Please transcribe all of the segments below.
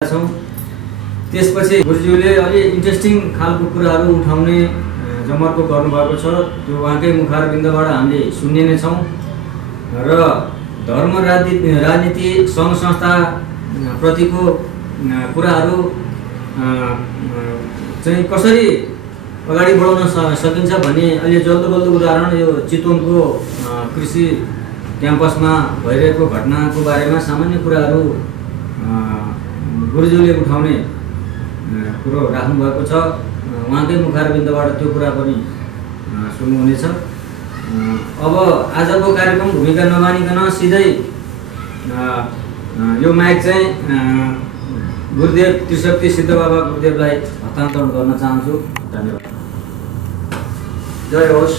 छौँ। त्यसपछि गुरुज्यूले अलि इन्ट्रेस्टिङ खालको कुराहरू उठाउने जमर्को गर्नुभएको छ। त्यो उहाँकै मुखारबिन्दबाट हामीले सुन्ने नै छौँ। र धर्म राजनीति सङ्घ संस्था प्रतिको कुराहरू चाहिँ कसरी अगाडि बढाउन सकिन्छ भन्ने अलि जल्दो उदाहरण यो चितवनको कृषि क्याम्पसमा भइरहेको घटनाको बारेमा सामान्य कुराहरू गुरुज्यूले उठाउने कुरो राख्नुभएको छ। उहाँकै मुखारबिन्दबाट त्यो कुरा पनि सुन्नुहुनेछ। अब आजको कार्यक्रम भूमिका नमानिकन सिधै यो माइक चाहिँ गुरुदेव त्रिशक्ति सिद्ध बाबा गुरुदेवलाई हस्तान्तरण गर्न चाहन्छु। धन्यवाद। जय होस्।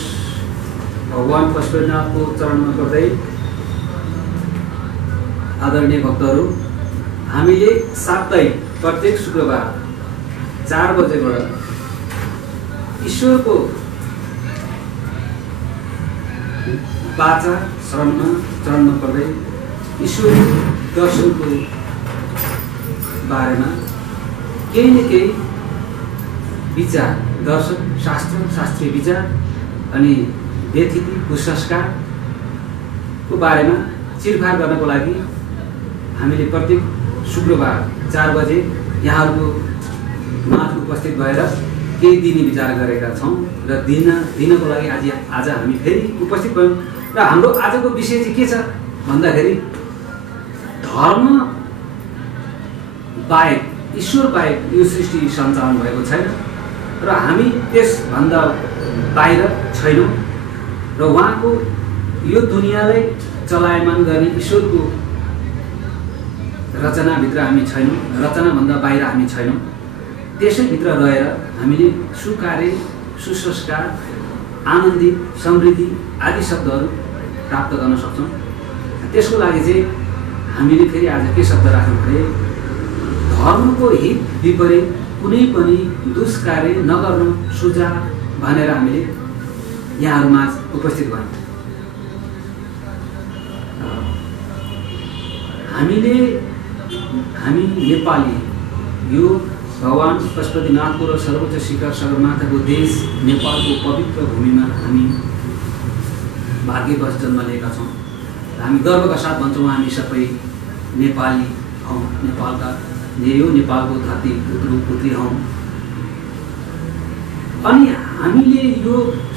भगवान पशुपतिनाथको चरणमा पर्दै आदरणीय भक्तहरू, हामीले साप्ताहिक प्रत्येक शुक्रबार 4 बजेबाट ईश्वरको वाचा चरणमा पर्दै ईश्वर दर्शनको बारेमा केही न केही विचार, दर्शन, शास्त्रीय विचार अनि व्यथिति कुसंस्कारको बारेमा चिरफार गर्नको लागि हामीले प्रत्येक शुक्रबार 4 बजे यहाँहरूको माझ उपस्थित भएर केही दिने विचार गरेका छौँ र दिनको लागि आज हामी फेरि उपस्थित भयौँ। र हाम्रो आजको विषय चाहिँ के छ भन्दाखेरि धर्म बाहेक, ईश्वर बाहेक यो सृष्टि सञ्चालन भएको छैन र हामी त्यसभन्दा बाहिर छैनौँ र उहाँको यो दुनियाँलाई चलायमान गर्ने ईश्वरको रचनाभित्र हामी छैनौँ, रचनाभन्दा बाहिर हामी छैनौँ। त्यसैभित्र रहेर हामीले सुकार्य, सुसंस्कार, आनन्दित, समृद्धि आदि शब्दहरू प्राप्त गर्न सक्छौँ। त्यसको लागि चाहिँ हामीले फेरि आज के शब्द राख्नु भने धर्मको हित विपरीत कुनै पनि दुष्कार्य नगर्नु सुझाव भनेर हामीले यहाँहरूमा उपस्थित भयौँ। हामी नेपाली यो भगवान पशुपतिनाथको र सर्वोच्च शिखर सगरमाथाको देश नेपालको पवित्र भूमिमा हामी भाग्यवश जन्म लिएका छौँ। हामी गर्वका साथ भन्छौँ हामी सबै नेपाली हौँ, नेपालका यो नेपालको धरती पुत्री हौँ। अनि हामीले यो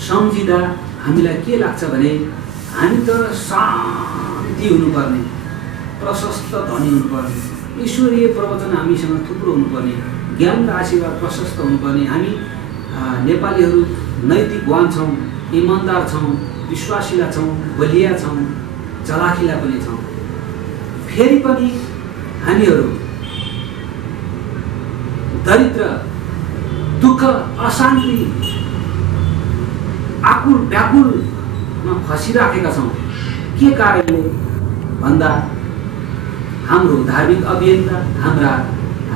सम्झिँदा हामीलाई के लाग्छ भने हामी त शान्ति हुनुपर्ने, प्रशस्त धनी हुनुपर्ने, ईश्वरीय प्रवचन हामीसँग थुप्रो हुनुपर्ने, ज्ञान र आशीर्वाद प्रशस्त हुनुपर्ने, हामी नेपालीहरू नैतिकवान छौँ, इमान्दार छौँ, विश्वासिला छौँ, बलिया छौँ, चलाखिला पनि छौँ। फेरि पनि हामीहरू दरिद्र, दुःख, अशान्ति, आकुल व्याकुलमा फसिराखेका छौँ। के कारणले भन्दा हाम्रो धार्मिक अभियन्ता, हाम्रा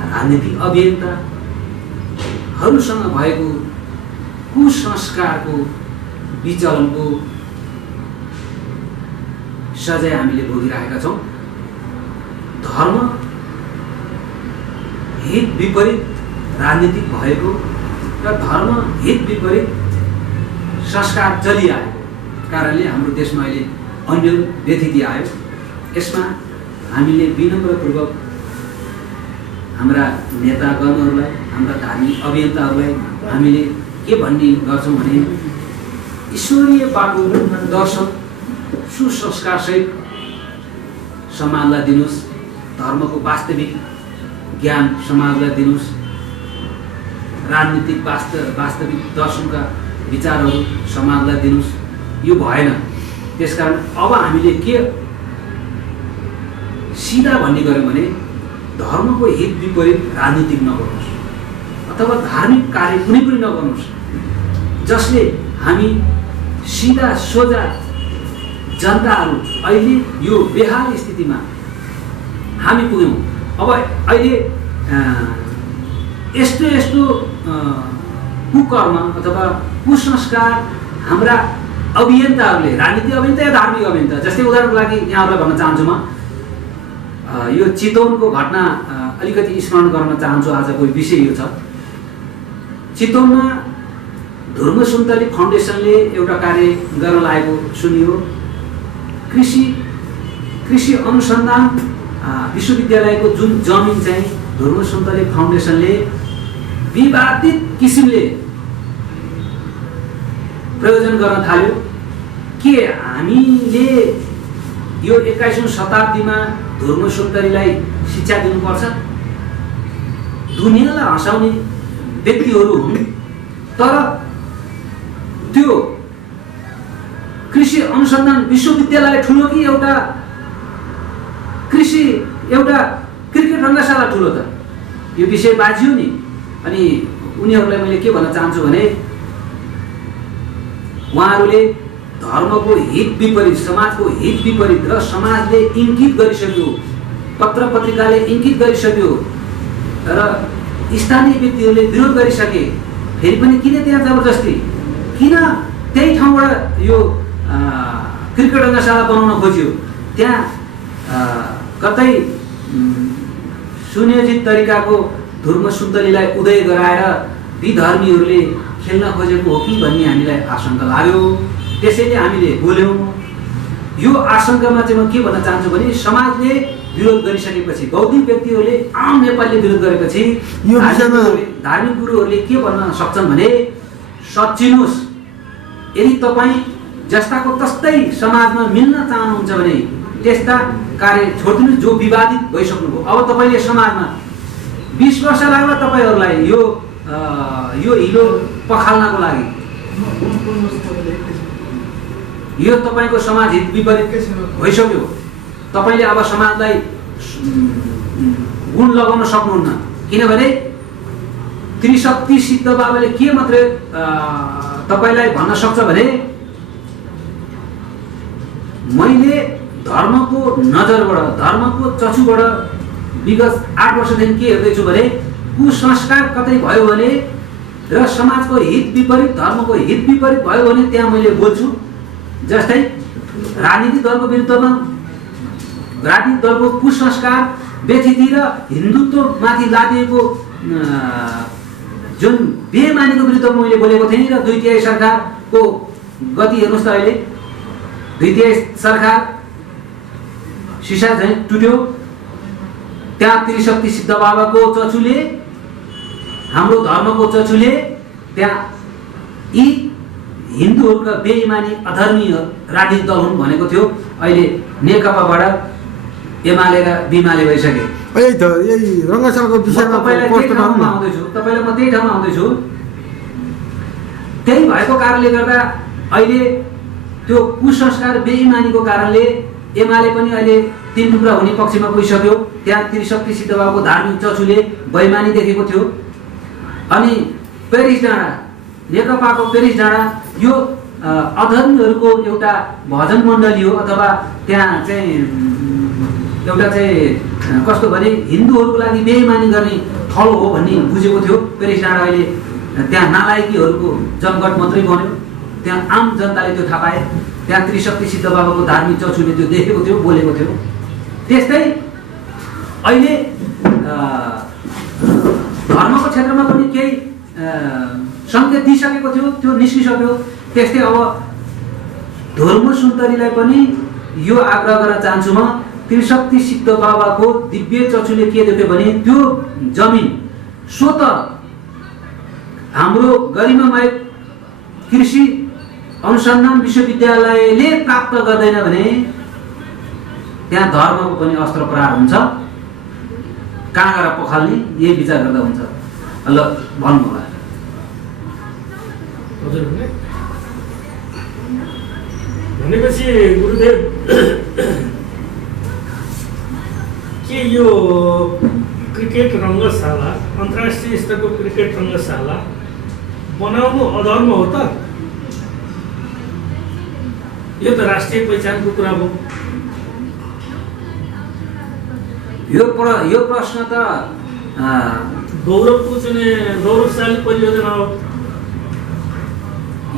राजनीतिक अभियन्ताहरूसँग भएको कुसंस्कारको विचलनको सजाय हामीले भोगिरहेका छौँ। धर्म हित विपरीत राजनीतिक भएको र धर्म हित विपरीत संस्कार चलिआएको कारणले हाम्रो देशमा अहिले अन्य व्यथिति आयो। यसमा हामीले विनम्रपूर्वक हाम्रा नेतागणहरूलाई, हाम्रा धार्मिक अभियन्ताहरूलाई हामीले के भन्ने गर्छौँ भने ईश्वरीय बाटो, दर्शन, सुसंस्कारसहित समाजलाई दिनुहोस्, धर्मको वास्तविक ज्ञान समाजलाई दिनुहोस्, राजनीतिक वास्तविक दर्शनका विचारहरू समाजलाई दिनुहोस्। यो भएन। त्यसकारण अब हामीले के सिधा भन्ने गऱ्यौँ भने धर्मको हित विपरीत राजनीतिक नगर्नुहोस् अथवा धार्मिक कार्य कुनै पनि नगर्नुहोस् जसले हामी सिधा सोझा जनताहरू अहिले यो बेहाल स्थितिमा हामी पुग्यौँ। अब अहिले यस्तो कुकर्म अथवा कुसंस्कार हाम्रा अभियन्ताहरूले, राजनीतिक अभियन्ता या धार्मिक अभियन्ता, जस्तै उदाहरणको लागि यहाँहरूलाई भन्न चाहन्छु म, यो चितवनको घटना अलिकति स्मरण गर्न चाहन्छु। आजको विषय यो छ, चितवनमा धर्म सुन्तली फाउन्डेसनले एउटा कार्य गर्न लागेको सुनियो। कृषि अनुसन्धान विश्वविद्यालयको जुन जमिन चाहिँ धर्म सुन्तली फाउन्डेसनले विवादित किसिमले प्रयोजन गर्न थाल्यो। के हामीले यो 21औं शताब्दीमा धर्म सुन्तलीलाई शिक्षा दिनुपर्छ? दुनियाँलाई हँसाउने व्यक्तिहरू हुन्, तर त्यो कृषि अनुसन्धान विश्वविद्यालय ठुलो कि एउटा क्रिकेट रङ्गशाला ठुलो? त यो विषय बाजियो नि। अनि उनीहरूलाई मैले के भन्न चाहन्छु भने उहाँहरूले धर्मको हित विपरीत, समाजको हित विपरीत र समाजले इङ्गित गरिसक्यो, पत्र पत्रिकाले इङ्गित गरिसक्यो र स्थानीय व्यक्तिहरूले विरोध गरिसके, फेरि पनि किन त्यहाँ जबरजस्ती, किन त्यही ठाउँबाट यो क्रिकेट रङ्गशाला बनाउन खोज्यो? त्यहाँ कतै सुनियोजित तरिकाको धर्म सुन्तलीलाई उदय गराएर विधर्मीहरूले खेल्न खोजेको हो कि भन्ने हामीलाई आशंका लाग्यो। त्यसैले हामीले बोल्यौँ। यो आशंकामा चाहिँ म के भन्न चाहन्छु भने समाजले विरोध गरिसकेपछि, बौद्धिक व्यक्तिहरूले, आम नेपालीले विरोध गरेपछि यो विषयमा धार्मिक गुरुहरूले के भन्न सक्छन् भने सच्चिनुहोस्, यदि तपाईँ जस्ताको तस्तै समाजमा मिल्न चाहनुहुन्छ भने त्यस्ता कार्य छोडिदिनुहोस् जो विवादित भइसक्नुभयो। अब तपाईँले समाजमा 20 वर्ष लाग्ला तपाईँहरूलाई यो हिलो पखाल्नको लागि। यो तपाईँको समाज हित विपरीत भइसक्यो। तपाईँले अब समाजलाई गुण लगाउन सक्नुहुन्न, किनभने त्रिशक्ति सिद्ध बाबाले के मात्रै तपाईँलाई भन्न सक्छ भने मैले धर्मको नजरबाट, धर्मको चक्षुबाट विगत 8 वर्षदेखि के हेर्दैछु भने कुसंस्कार कतै भयो भने र समाजको हित विपरीत, धर्मको हित विपरीत भयो भने त्यहाँ मैले बोल्छु। जस्तै राजनीतिक दलको विरुद्धमा राजनीतिक दलको कुसंस्कार, व्यथिति र हिन्दुत्वमाथि लादिएको जुन बेमानीको विरुद्ध मैले बोलेको थिएँ। र 2/3 सरकारको गति हेर्नुहोस् त, अहिले 2/3 सरकार सिसा झैँ टुट्यो। त्यहाँ त्रिशक्ति सिद्ध बाबाको चचुले, हाम्रो धर्मको चचुले त्यहाँ यी हिन्दूहरूका बेइमानी अधर्मीय राजनीतिक दल हुन् भनेको थियो। अहिले नेकपाबाट एमाले र बिमाले भइसके। यही त, यही रङ्गशालाको विषयमा तपाईँलाई त्यही ठाउँमा आउँदैछु, तपाईँलाई म त्यही ठाउँमा आउँदैछु। त्यही भएको कारणले गर्दा अहिले त्यो कुसंस्कार बेइमानीको कारणले एमाले पनि अहिले 3 टुक्रा हुने पक्षमा पुगिसक्यो। त्यहाँ त्रिशक्ति सिद्ध बाबाको धार्मिक चचुले बेइमानी देखेको थियो। अनि पेरिस डाँडा, नेकपाको पेरिस डाँडा यो अधर्मीहरूको एउटा भजन मण्डली हो, अथवा त्यहाँ चाहिँ एउटा चाहिँ कस्तो भने हिन्दूहरूको लागि बेइमानी गर्ने ठाउँ हो भन्ने बुझेको थियो। पेरिस डाँडा अहिले त्यहाँ नालायकीहरूको जमघट मात्रै बन्यो। त्यहाँ आम जनताले त्यो थाहा पाए। त्यहाँ त्रिशक्ति सिद्ध बाबाको धार्मिक चचुले त्यो देखेको थियो, बोलेको थियो। त्यस्तै अहिले धर्मको क्षेत्रमा पनि केही सङ्केत दिइसकेको थियो, त्यो निस्किसक्यो। त्यस्तै अब धर्म सुन्तलीलाई पनि यो आग्रह गर्न चाहन्छु म, त्रिशक्ति सिद्ध बाबाको दिव्य चचुले के देख्यो भने त्यो जमिन स्वत हाम्रो गरिमामय कृषि अनुसन्धान विश्वविद्यालयले प्राप्त गर्दैन भने त्यहाँ धर्मको पनि अस्त्र प्रहार हुन्छ। कहाँ गएर पखाल्ने, यही विचार गर्दा हुन्छ। ल भन्नु होला। हजुर, भनेपछि गुरुदेव के यो क्रिकेट रङ्गशाला, अन्तर्राष्ट्रिय स्तरको क्रिकेट रङ्गशाला बनाउनु अधर्म हो त? यो त राष्ट्रिय पहिचानको कुरा हो। यो प्रश्न त गौरवको चाहिँ गौरवशाली परियोजना हो।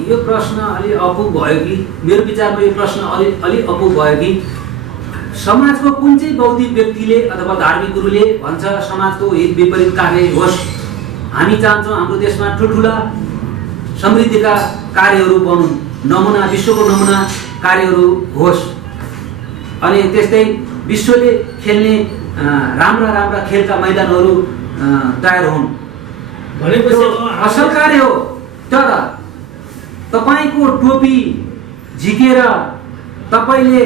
यो प्रश्न अलि अपुग भयो कि, मेरो विचारमा यो प्रश्न अलि अपुग भयो कि। समाजको कुन चाहिँ बौद्धिक व्यक्तिले अथवा धार्मिक गुरुले भन्छ समाजको हित विपरीत कार्य होस्, हामी चाहन्छौँ हाम्रो देशमा ठुल्ठुला समृद्धिका कार्यहरू बनुन्, नमुना विश्वको नमुना कार्यहरू होस्, अनि त्यस्तै विश्वले खेल्ने राम्रा राम्रा खेलका मैदानहरू तयार हुन् भनेपछि असल कार्य हो। तर तपाईँको टोपी झिकेर तपाईँले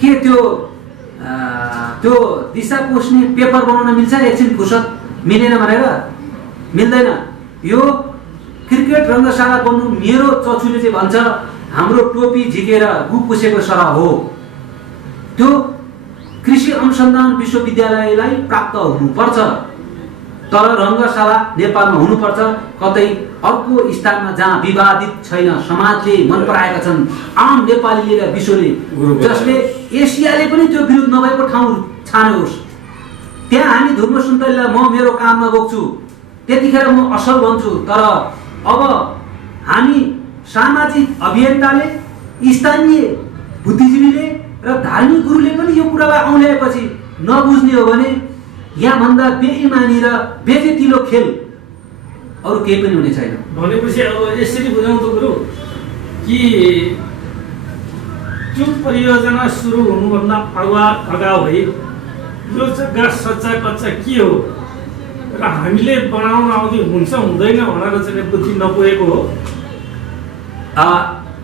के त्यो दिशा पोस्ने पेपर बनाउन मिल्छ? एकछिन फुर्सद मिलेन भनेर मिल्दैन। यो क्रिकेट रङ्गशाला बन्नु मेरो चचुले चाहिँ भन्छ हाम्रो टोपी झिकेर गु पुसेको सरह हो। त्यो कृषि अनुसन्धान विश्वविद्यालयलाई प्राप्त हुनुपर्छ। तर रङ्गशाला नेपालमा हुनुपर्छ, कतै अर्को स्थानमा जहाँ विवादित छैन, समाजले मन पराएका छन्, आम नेपालीले र विश्वले, जसले एसियाले पनि त्यो विरोध नभएको ठाउँ छान्योस्। त्यहाँ हामी धुर्म सुन्तलीलाई म मेरो काममा बोक्छु, त्यतिखेर म असल भन्छु। तर अब हामी सामाजिक अभियन्ताले, स्थानीय बुद्धिजीवीले र धार्मिक गुरुले पनि यो कुरालाई औँल्याएपछि नबुझ्ने हो भने यहाँभन्दा बेइमानी र बेजेतिलो खेल अरू केही पनि हुने छैन। भनेपछि अब यसरी बुझाउँ त गुरु कि त्यो परियोजना सुरु हुनुभन्दा अगावै यो जग्गा सच्चा कच्चा के हो र हामीले बनाउन आउँदै हुन्छ हुँदैन भनेर चाहिँ बुद्धि नपुगेको हो।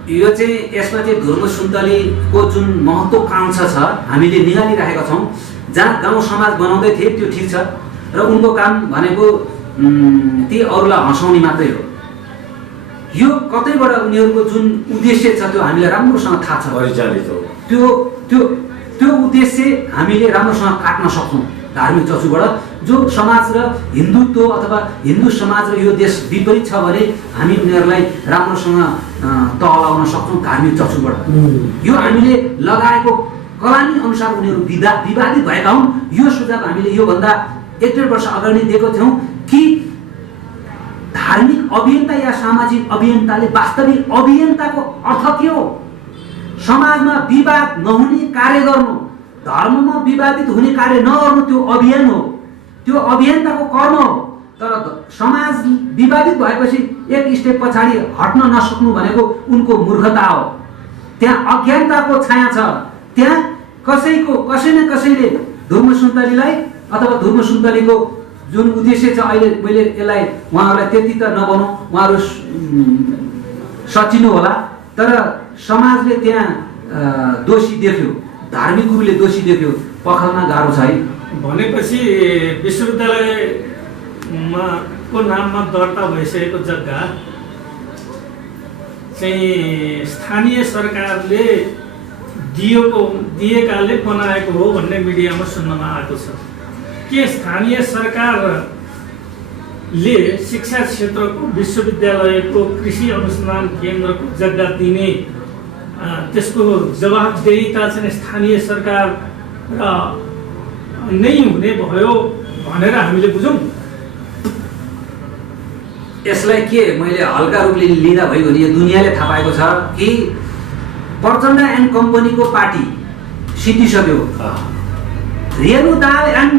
यो चाहिँ यसमा चाहिँ धुर्म सुन्तलीको जुन महत्त्वाकांक्षा छ हामीले निहालिरहेका छौँ। जहाँ गाउँ समाज बनाउँदै थिए त्यो ठिक छ, र उनको काम भनेको ती अरूलाई हँसाउने मात्रै हो। यो कतैबाट उनीहरूको जुन उद्देश्य छ त्यो हामीलाई राम्रोसँग थाहा छ, परिचालित हो। त्यो उद्देश्य हामीले राम्रोसँग काट्न सक्छौँ धार्मिक चक्षुबाट। जो समाज र हिन्दुत्व अथवा हिन्दू समाज र यो देश विपरीत छ भने हामी उनीहरूलाई राम्रोसँग तह लगाउन सक्छौँ धार्मिक चक्षुबाट। यो हामीले लगाएको कलानी अनुसार उनीहरू विवादित भएका हुन्। यो सुझाव हामीले योभन्दा 1-1.5 वर्ष अगाडि दिएको थियौँ कि धार्मिक अभियन्ता या सामाजिक अभियन्ताले वास्तविक अभियन्ताको अर्थ के हो? समाजमा विवाद नहुने कार्य गर्नु, धर्ममा विवादित हुने कार्य नगर्नु त्यो अभियान हो, त्यो अभियन्ताको कर्म हो। तर समाज विवादित भएपछि एक स्टेप पछाडि हट्न नसक्नु भनेको उनको मूर्खता हो। त्यहाँ अज्ञानताको छाया छ। त्यहाँ कसै न कसैले धुर्म सुन्तलीलाई अथवा धुर्म सुन्तलीको जुन उद्देश्य छ, अहिले मैले यसलाई उहाँहरूलाई त्यति त नबनाउँ, उहाँहरू सचिनु होला, तर समाजले त्यहाँ दोषी देख्यो, धार्मिक गुरुले दोषी देख्यो, पखाल्न गाह्रो छ है। भनेपछि विश्वविद्यालयमा को नाममा दर्ता भइसकेको जग्गा चाहिँ स्थानीय सरकारले दिएकाले बनाएको हो भन्ने मिडियामा सुन्नमा आएको छ। के स्थानीय सरकारले शिक्षा क्षेत्रको विश्वविद्यालयको कृषि अनुसन्धान केन्द्रको जग्गा दिने त्यसको जवाबदेहिता चाहिँ स्थानीय सरकार र नै हुने भयो भनेर हामीले बुझौँ? यसलाई के मैले हल्का रूपले लिँदा भयो भने यो दुनियाँले थाहा पाएको छ कि प्रचण्ड एन्ड कम्पनीको पार्टी सिद्धिसक्यो। रेणु दाहाल एन्ड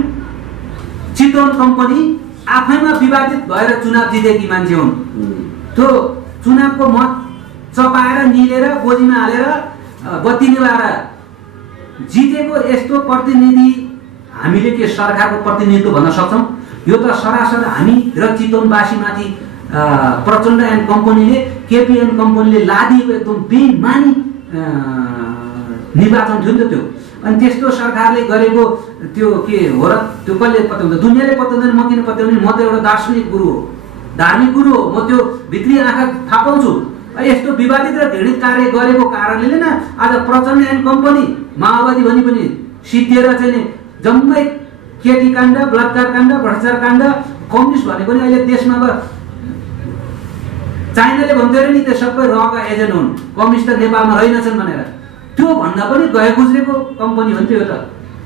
चितवन कम्पनी आफैमा विवादित भएर चुनाव जितेकी मान्छे हुन्। त्यो चुनावको मत चपाएर निलेर गोजीमा हालेर बत्ती निभाएर जितेको यस्तो प्रतिनिधि हामीले के सरकारको प्रतिनिधित्व भन्न सक्छौँ? यो त सरासर हामी र चितवनवासीमाथि प्रचण्ड एन्ड कम्पनीले, केपिएन कम्पनीले लादिएको एकदम बेइमानी निर्वाचन थियो नि त त्यो। अनि त्यस्तो सरकारले गरेको त्यो के हो र? त्यो कसले पत्याउँछ? दुनियाँले पत्याउँदैन, म किन पत्याउने? म त एउटा दार्शनिक गुरु हो, धार्मिक गुरु हो, म त्यो भित्री आँखा थाहा पाउँछु। यस्तो विवादित र घृणित कार्य गरेको कारणले नै आज प्रचण्ड एन्ड कम्पनी माओवादी भनी पनि सिद्धिएर चाहिँ जम्मै केटी काण्ड, बलात्कार काण्ड, भ्रष्टाचार काण्ड, कम्युनिस्ट भनेको नि अहिले देशमा चाइनाले भन्थ्यो अरे नि त्यो सबै रहका एजेन्ट हुन्, कम्युनिस्ट त नेपालमा रहेनछन् भनेर। त्यो भन्दा पनि गए गुज्रेको कम्पनी हो नि त्यो त।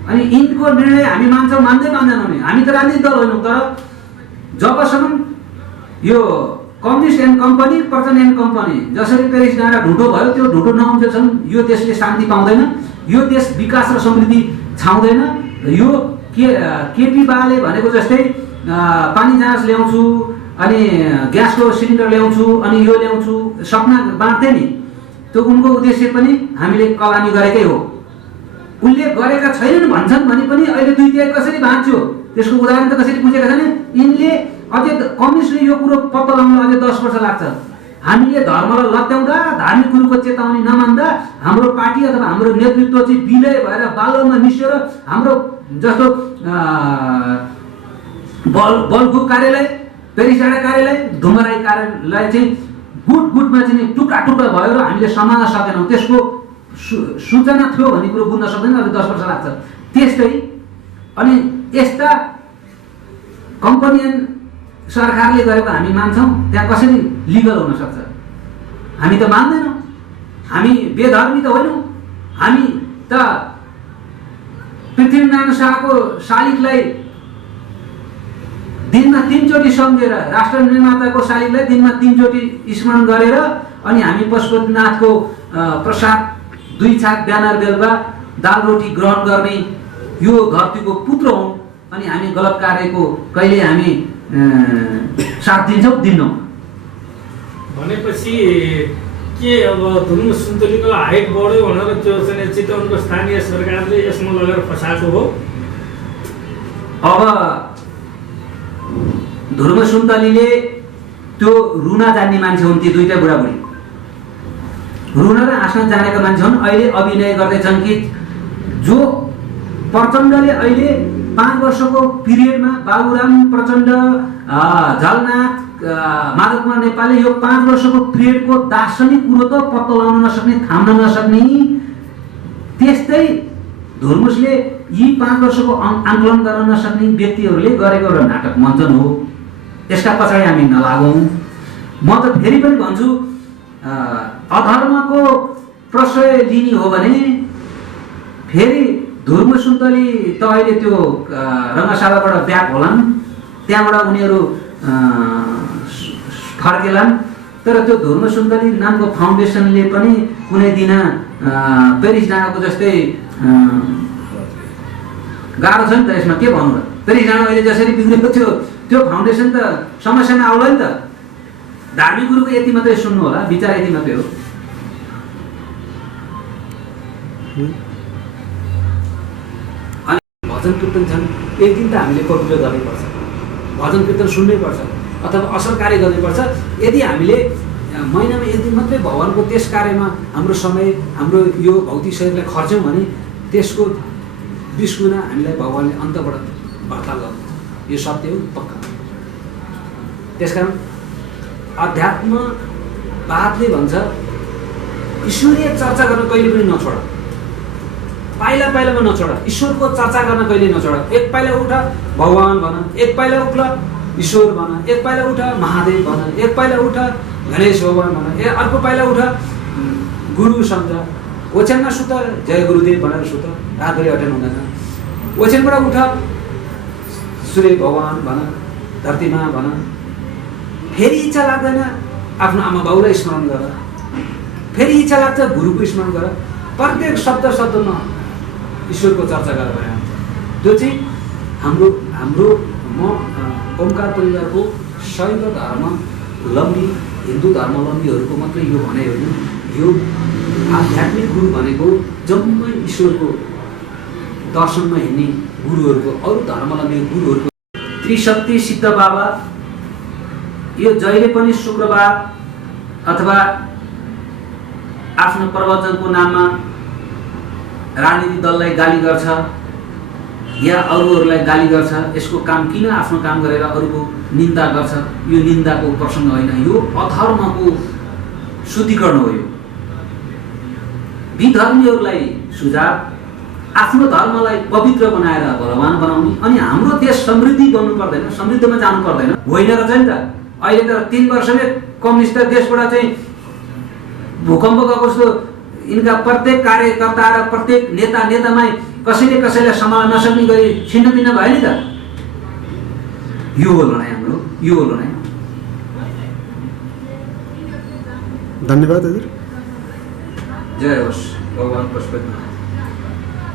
अनि यिनको निर्णय हामी मान्छौँ मान्दैनौँ नि, हामी त राजनीतिक दल होइनौँ। तर जबसम्म यो communist and company, Prachanda and company, जसरी पेरिस डाँडा ढुँडो भयो त्यो ढुँडो नहुन्जेलसम्म यो देशले शान्ति पाउँदैन, यो देश विकास र समृद्धि छाउँदैन। यो केपी बाले भनेको जस्तै पानी जहाज ल्याउँछु अनि ग्यासको सिलिन्डर ल्याउँछु अनि यो ल्याउँछु सपना बाँड्थे नि, त्यो उनको उद्देश्य पनि हामीले कलामी गरेकै हो। उनले गरेका छैनन् भन्छन् भने पनि अहिले 2/3 कसरी बाँच्यो त्यसको उदाहरण त कसरी बुझेका छैन। यिनले अझै कम्युनिस्टले यो कुरो पत्ता लगाउन अझै 10 वर्ष लाग्छ। हामीले धर्मलाई लत्याउँदा, धार्मिक गुरुको चेतावनी नमान्दा हाम्रो पार्टी अथवा हाम्रो नेतृत्व चाहिँ विलय भएर बालुवामा मिसिएर हाम्रो जस्तो बल्खु कार्यालय, पेरिस डाँडा कार्यालय, धुमराई कार्यालय चाहिँ गुटमा चाहिँ टुक्रा टुक्रा भयो र हामीले समाल्न सकेनौँ। त्यसको सूचना थियो भन्ने कुरो बुझ्न सक्दैन, अझै 10 वर्ष लाग्छ। त्यस्तै अनि यस्ता कम्पनी सरकारले गरेको हामी मान्छौँ, त्यहाँ कसरी लिगल हुन सक्छ? हामी त मान्दैनौँ। हामी बेधर्मी त होइनौँ। हामी त पृथ्वीनारायण शाहको शालिगलाई दिनमा 3 चोटि सम्झेर, राष्ट्र निर्माताको शालिगलाई दिनमा 3 चोटि स्मरण गरेर अनि हामी पशुपतिनाथको प्रसाद 2 छाक ब्यानर बेलुका दाल रोटी ग्रहण गर्ने यो धरतीको पुत्र हौँ अनि हामी गलत कार्यको कहिले हामी साथ दिन्छौँ दिन्नौँ। भनेपछि के अब धुर्म सुन्तलीको हाइट बढ्यो भनेर त्यो चाहिँ चितवनको स्थानीय सरकारले यसमा लगेर फसाएको हो? अब धुर्म सुन्तलीले त्यो रुन जान्ने मान्छे हुन्, ती दुईटा बुढाबुढी रुन र हाँस्न जानेका मान्छे हुन्। अहिले अभिनय गर्दैछन् कि जो प्रचण्डले अहिले 5 वर्षको पिरियडमा बाबुराम प्रचण्ड, झलनाथ, माधव कुमार नेपालले यो 5 वर्षको पिरियडको दार्शनिक कुरो त पत्ता लगाउन नसक्ने, थाम्न नसक्ने, त्यस्तै धुर्मुसले यी 5 वर्षको आन्दोलन गर्न नसक्ने व्यक्तिहरूले गरेको एउटा नाटक मञ्चन हो। यसका पछाडि हामी नलागौँ। म त फेरि पनि भन्छु, अधर्मको प्रश्रय लिने हो भने फेरि धुर्म सुन्तली त अहिले त्यो रङ्गशालाबाट ब्याक होलान्, त्यहाँबाट उनीहरू फर्केलान्। तर त्यो धुर्म सुन्तली नामको फाउन्डेसनले पनि कुनै दिन पेरिस डाँडाको जस्तै गाह्रो छ नि त। यसमा के भन्नु र? पेरिस डाँडा अहिले जसरी बिग्रेको थियो त्यो फाउन्डेसन त समस्यामा आउला नि त। धार्मिक गुरुको यति मात्रै सुन्नु होला, विचार यति मात्रै हो। भजन कीर्तन छन्, एक दिन त हामीले पवित्र गर्नैपर्छ, भजन कीर्तन सुन्नैपर्छ अथवा असल कार्य गर्नैपर्छ। यदि हामीले महिनामा एक दिन मात्रै भगवानको त्यस कार्यमा हाम्रो समय, हाम्रो यो भौतिक शरीरलाई खर्च्यौँ भने त्यसको 20 गुणा हामीलाई भगवानले अन्तबाट वार्ता गर्नु, यो सत्य हो पक्का। त्यसकारण अध्यात्मवादले भन्छ ईश्वरीय चर्चा गर्न कहिले पनि नछोड, पाइलामा नछोड, ईश्वरको चर्चा गर्न कहिले नछोड। एक पाइला उठ भगवान भन, एक पाइला उठ ईश्वर भन, एक पाइला उठ महादेव भन, एक पाइला उठ गणेश भगवान भन, अर्को पाइला उठ गुरु सम्झ। ओछ्यानमा सुत जय गुरुदेव भनेर सुत, रातभरि अटेन हुँदैन। ओछ्यानबाट उठ सूर्य भगवान भन, धरतीमा भन। फेरि इच्छा लाग्दैन आफ्नो आमा बाउलाई स्मरण गर, फेरि इच्छा लाग्छ गुरुको स्मरण गर। प्रत्येक शब्दमा ईश्वरको चर्चा गरेर हुन्छ। त्यो चाहिँ हाम्रो म ओमकार परिवारको शैव धर्मलम्बी, हिन्दू धर्मलम्बीहरूको मात्रै यो भनाइ होइन। यो आध्यात्मिक गुरु भनेको जम्मै ईश्वरको दर्शनमा हिँड्ने गुरुहरूको, अरू धर्मलम्बी गुरुहरूको। त्रिशक्ति सिद्ध बाबा यो जहिले पनि शुक्रबार अथवा आफ्नो प्रवचनको नाममा राजनीतिक दललाई गाली गर्छ या अरूहरूलाई गाली गर्छ। यसको काम किन आफ्नो काम गरेर अरूको निन्दा गर्छ? यो निन्दाको प्रसङ्ग होइन, यो अधर्मको शुद्धिकरण हो। यो विधर्मीहरूलाई सुझाव आफ्नो धर्मलाई पवित्र बनाएर बलवान बनाउने अनि हाम्रो देश समृद्धि बन्नु पर्दैन, समृद्धमा जानु पर्दैन होइन र चाहिँ त। अहिले त 3 वर्षमै कम्युनिस्ट देशबाट चाहिँ भूकम्प गएको जस्तो यिनका प्रत्येक कार्यकर्ता र प्रत्येक नेतामै कसैले सम्हाल्न नसक्ने गरी छिन्नभिन्न भयो नि त। यो हो लडाइँ हाम्रो, यो हो लडाइँ। धन्यवाद हजुर। जय होस् भगवान् पशुपति।